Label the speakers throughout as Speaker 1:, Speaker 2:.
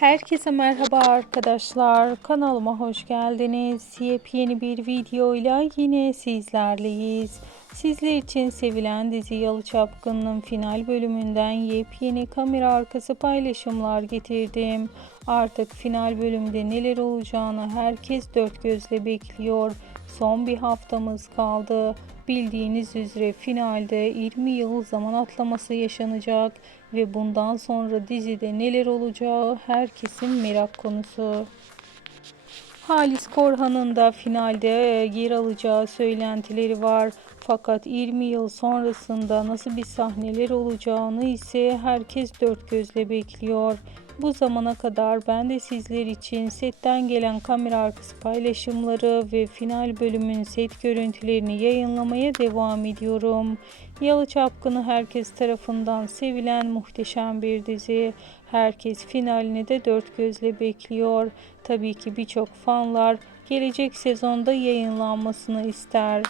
Speaker 1: Herkese merhaba arkadaşlar. Kanalıma hoş geldiniz. Yepyeni bir videoyla yine sizlerleyiz. Sizler için sevilen dizi Yalı Çapkın'ın final bölümünden yepyeni kamera arkası paylaşımlar getirdim. Artık final bölümde neler olacağını herkes dört gözle bekliyor. Son bir haftamız kaldı. Bildiğiniz üzere finalde 20 yıl zaman atlaması yaşanacak ve bundan sonra dizide neler olacağı herkesin merak konusu. Halis Korhan'ın da finalde yer alacağı söylentileri var. Fakat 20 yıl sonrasında nasıl bir sahneler olacağını ise herkes dört gözle bekliyor. Bu zamana kadar ben de sizler için setten gelen kamera arkası paylaşımları ve final bölümün set görüntülerini yayınlamaya devam ediyorum. Yalı Çapkını herkes tarafından sevilen muhteşem bir dizi. Herkes finalini de dört gözle bekliyor. Tabii ki birçok fanlar gelecek sezonda yayınlanmasını ister.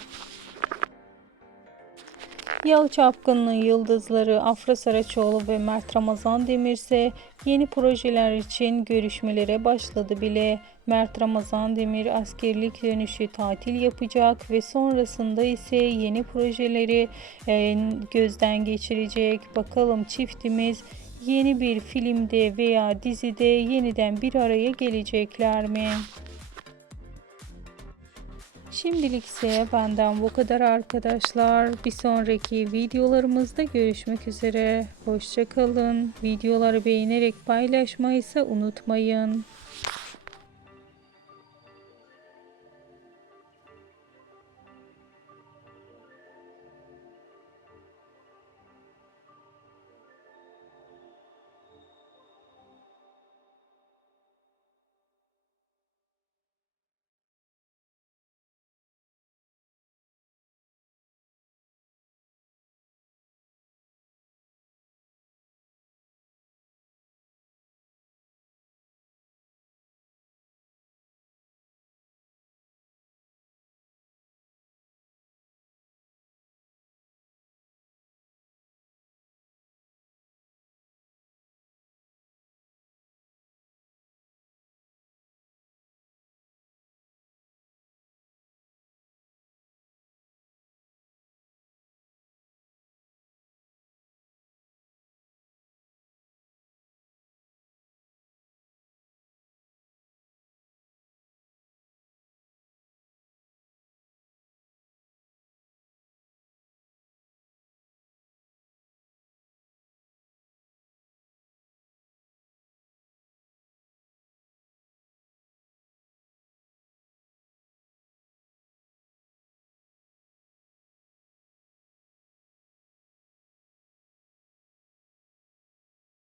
Speaker 1: Yalı Çapkın'ın yıldızları Afra Saraçoğlu ve Mert Ramazan Demirse yeni projeler için görüşmelere başladı bile. Mert Ramazan Demir askerlik dönüşü tatil yapacak ve sonrasında ise yeni projeleri e, gözden geçirecek. Bakalım çiftimiz yeni bir filmde veya dizide yeniden bir araya gelecekler mi? Şimdilik ise benden bu kadar arkadaşlar. Bir sonraki videolarımızda görüşmek üzere. Hoşçakalın. Videoları beğenerek paylaşmayı ise unutmayın.